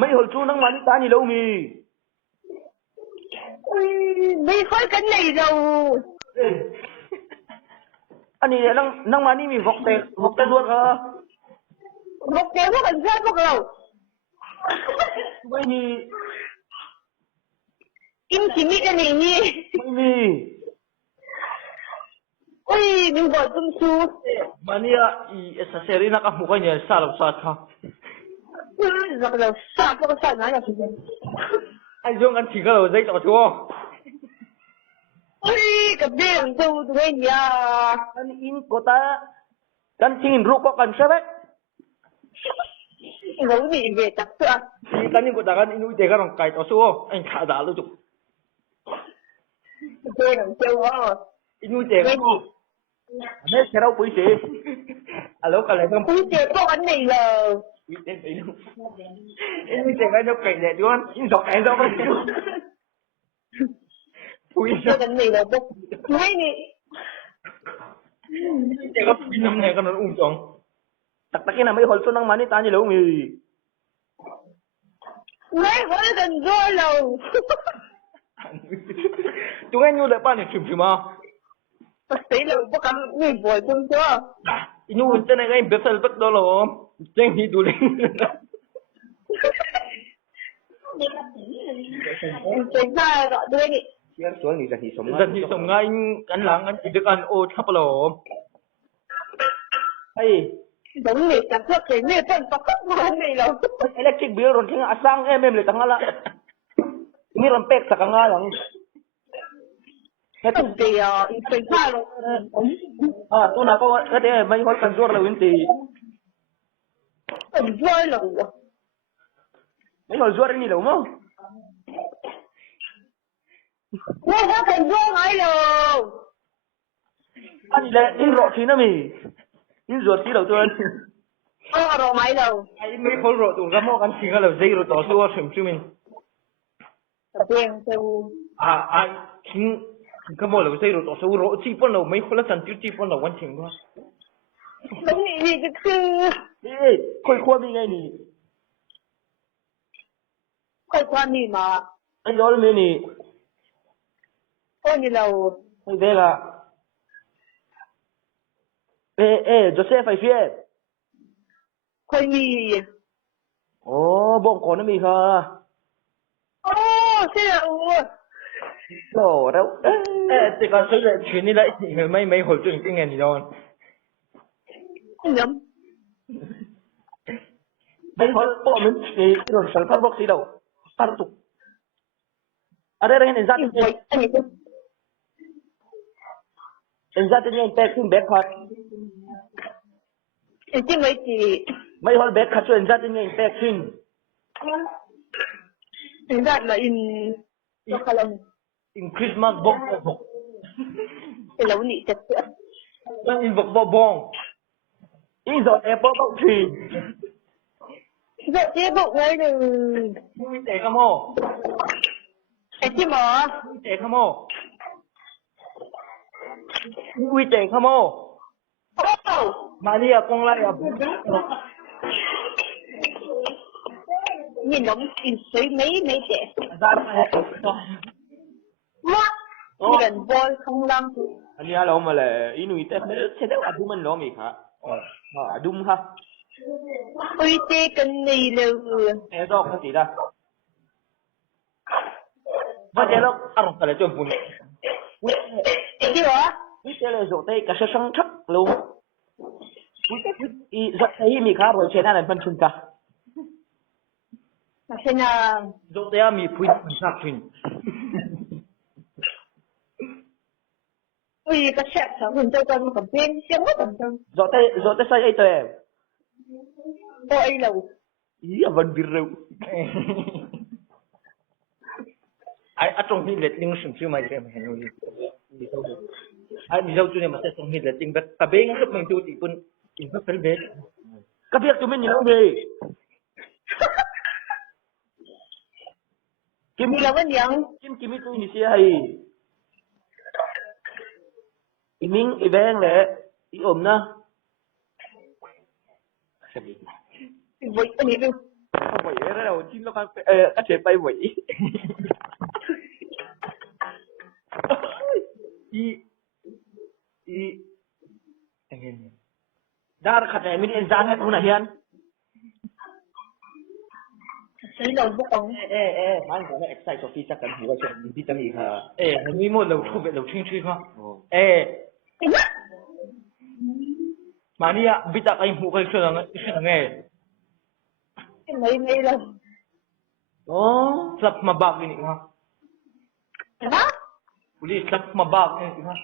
mấy hồi chú nắng mà đi ta gì đâu mì. Mấy khói cái này rồi. Anh này nắng mà đi mì vọc tê luôn hả? Một tiếng nó còn rơi một đầu. Mấy gì? Im chỉ biết cái này nhỉ? Mấy gì? Ôi, mình gọi tung chú. Mania sa seri na ka mukha niya sa sa ka. Giặc đầu sao có sao nói là gì? Anh dùng anh chỉ có đầu dây tỏ chúa. Ôi, cái biển đâu tụi anh nhá. Anh in cô ta. Kan tingin ro ko kan sabe. Giống gì về chắc chưa? Kan in ko ta kan inu de ka rong kai to suo. Anh khá đã lu chụp. Chơi làm chơi quá. Inu de ka. Anh sẽ đâu quý sĩ. Alo ka lại không? Quý chơi có vấn đề là Quý de bị luôn. Inu de ka nó cây de luôn. In dọc cái đó mà. Quý chơi vấn đề là bốc. Ngay nè. de ka quý năm này ka nó chong. Tak takin na may holso ng mani tanya lo mi. Ngay có gần rồi lâu. Chúng anh nhu đại ba này chìm chìm à? Thấy là có cả người vội tung chưa? Inu tên này cái bếp sel bếp đó lo. Cheng hi du lên. Chơi ra gọi đuôi đi. Siar suang ni jadi somnga. Jadi somnga anh lang anh chỉ được ăn ô chắp lo. Hey. Giống như chẳng thức cái này thân có khóc hơn này đâu. Electric bill ron kaya asang em le tangala. Ini rempek sa kanga lang. Tổng thì chơi ra rồi. Ah, tu na ko kade may hol kan dur la winti. Tổng rơi lâu. May hol dur ni lo mo. Ngay ra thành rơi ngay lâu. Anh le in ro chi na mi. In ruột chi đầu tiên. Rồi mấy lâu. Ai mấy hol ro tu ra mo kan chi ga lo zai ro to suo sim sim min. Tập tiền theo. Ai chính cái mồi là cái rồi tổ số rồi chỉ phân đầu mấy khối là sản chỉ phân đầu quan trọng thôi. Giống như gì cái cứ. Ê, khôi khoa mình ngay nè. Khôi khoa gì mà. Anh nói lên nè. Coi như lâu. Ê, đây là. Ê, Joseph phải phía. Khôi gì. Ồ, bọn con nó mình hả? Ồ, thế là Đồ đâu. Ê, thì còn số lượng chuyến đi lại thì mấy hồi chuyện cái ngày gì đâu. không nhắm. Mấy hồi bọn mình thì rồi sản phát bốc gì đâu. Phát tục. À đây là hình dạng như hình dạng như bé phim bé khát. Chứ mấy chị. Mấy hồi bé khát cho hình dạng như bé phim. Hình dạng là in cho khả lòng. In Christmas box. Thì lâu nị chật sữa. Đang in vật bong. In giọt apple bọc tree. Dạ chế bộ ngay rồi. Vui tệ không hô? Cái chứ mà. Vui tệ không hô? Vui tệ không hô? Maria con lại à? Nhìn nóng in suối mấy trẻ. Ra này. Mắt. Như lần voi không lăng. Anh nhớ lâu mà là Inuit sẽ đâu à đúng mình lo mì hả? À đúng ha. Ôi chê cần này là. Em đó không chỉ ra. Và thế đó ăn phải là chôn bùn. Cái gì đó? Quý thế là rổ tay cả sẽ sáng chắc luôn. Quý giật thấy mì khá rồi chế là phân chân cả. Mà xem là. Rổ tay mì phun sạc phun. Ôi cái sẹp sáng hình cho con cầm tiên xem mất tầm chân. Rổ tay say ấy tụi em. Ôi ấy lâu. Ý à vẫn bị rượu. Ai ở trong hình lệ linh sừng siêu mai xem hình như đi đâu được. Ai đi đâu cho nên mà sẽ trong hình lệ linh bất. Cả bên lúc mình tu thì cũng in bất phải biết. Các việc chúng mình nhìn không về. Kim là cái gì? Kim itu ini sih hay. Iming ibeng lệ. Iom na. Vậy anh hiểu quỷ đó đâu chín nó các chế bay quỷ Angin. Dar kata min insan itu nahian. Thấy đầu bốc ống. mang cái này excite cho phi chắc cần hùa cho đi tăng gì hả Mình mua lẩu thu về lẩu chuyên chuyên không? Mà đi à, bị tạc anh hụ cái chuyện là nghe. Mấy lần. Sắp mà bạc ini ha. Hả? Uli sắp mà bạc ini ha.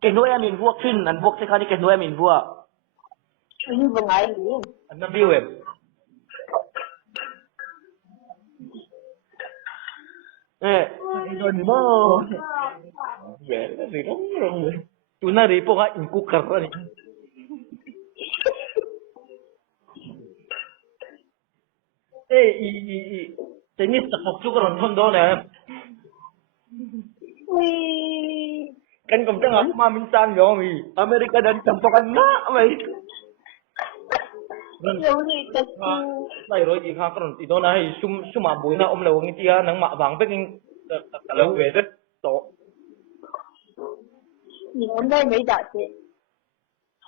cái nuôi em mình vuông xin ăn vuông sẽ khai đi cái nuôi em mình vuông Như vừa ngày gì? Anh năm biêu em. rồi mơ về gì đó rồi Tu na ripo ka in cooker ni. Tenis tak fokus kan thon do ne. Ui. Kan kom tang ma min san yo mi. Amerika dan campuran mak mày Giống như thật Dai roi ji kha kan ti do na hai suma boi na om lo ngi tia nang ma bang pe king lo we de to. nhìn hôm nay mấy đại chị.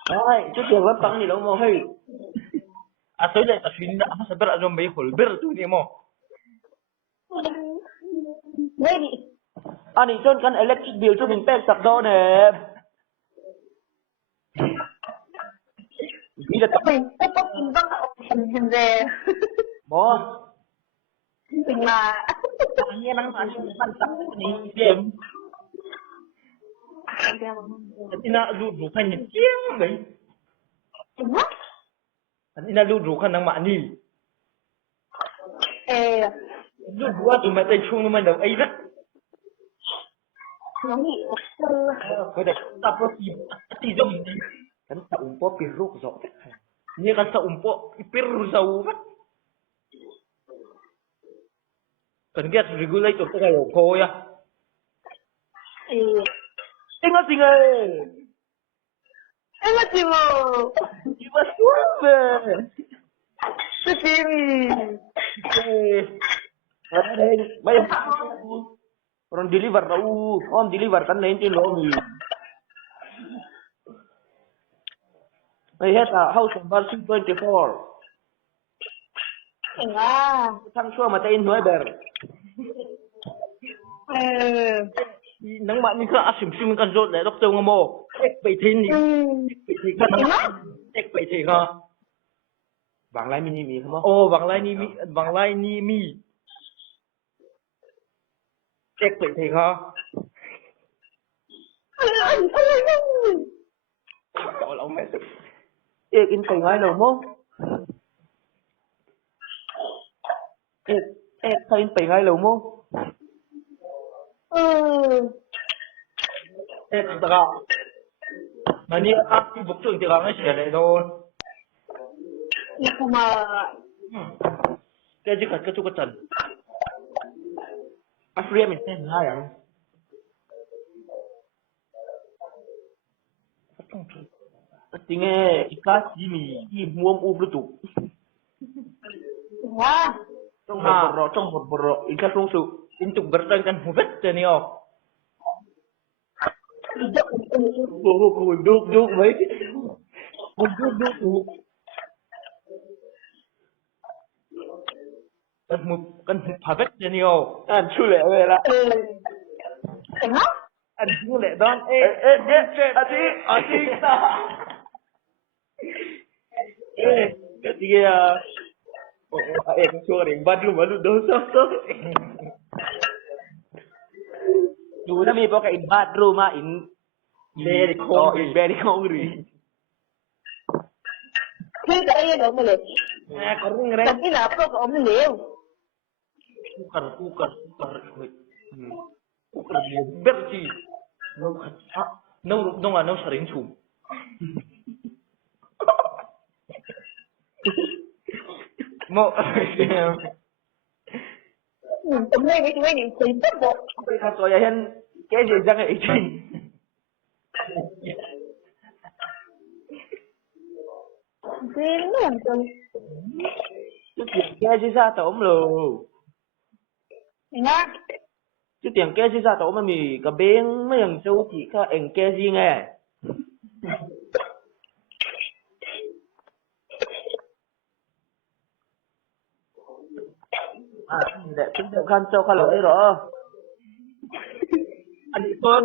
ai chút tiền lắm tăng gì đâu mà hay Asoi dai tasin na sa ber azom bai hol ber tu ni mo. Đây đi. anh ấy chọn căn electric bill cho mình pek sạc đó nè nghĩ là Mình tất tốc mình văng hình về. bó Mình mà. nghe năng phản sạc đi điểm Ina lu kan ni tiang gai. Đúng á. Ina lu kan nang ma ni. Lu buat tu mai tai chung mai dau ai dak. Giống như Ko da tapo ti jom ni. kan sa umpo piruk zo Ni kan sa umpo ipir zau vat. Kan get regulator ta ga ko ya. tinggal tinggal Em gì mà. iba suave Cái gì? bây orang deliver tahu om deliver kan lain loh ni Hey, house number 224. Thằng xua mà tên nói bèr. Nang ma ni ka asim sim kan zot le dok tong mo. Ek bai thin ni. Ek bai thin ka. Ek bai thin ka. Vàng lai mini mi không? Oh, vàng lai ni mi. Ek bai thin ka. Cậu lão mẹ. Ek in phải ngay đâu mông? Ek phải in phải ngay đâu mông? Ek taka. Mani ak ti buk chung ti ka ngai sia le don. Nhưng mà Ke ji kat ka chu ka chan. Afria mình tên ngay à? Tinggal ikas ini muam ublutuk. wow, Trong một bro ikas lung su. Intuk bertang kan hubet ni o. Duk mấy. Duk. Kan hubet ni o. Anh chu lẹ về là. thằng ngốc, An chu le don Ati ta. Cái gì à? Em chua đến bắt luôn mà luôn đâu sao. Dù nó mi có cái bathroom mà in Very cold. in very hungry. khi cái gì đó mà lên, Nè có ring re. cái gì là có ông liều, Kukar. Kukar ni berci. No sering chum. Mo tụi mấy những chuyện tốt bụng, Cái tôi hiện cái gì chẳng ấy chứ. riêng nó làm từ, Chứ tiền kia chứ sao tao ôm lù. Nga. Chứ tiền kia chứ sao tao ôm mà mì cả bên mấy thằng sâu chỉ có anh kia gì nghe. À, để chúng ta khăn cho khăn lỗi rồi. Adi ko,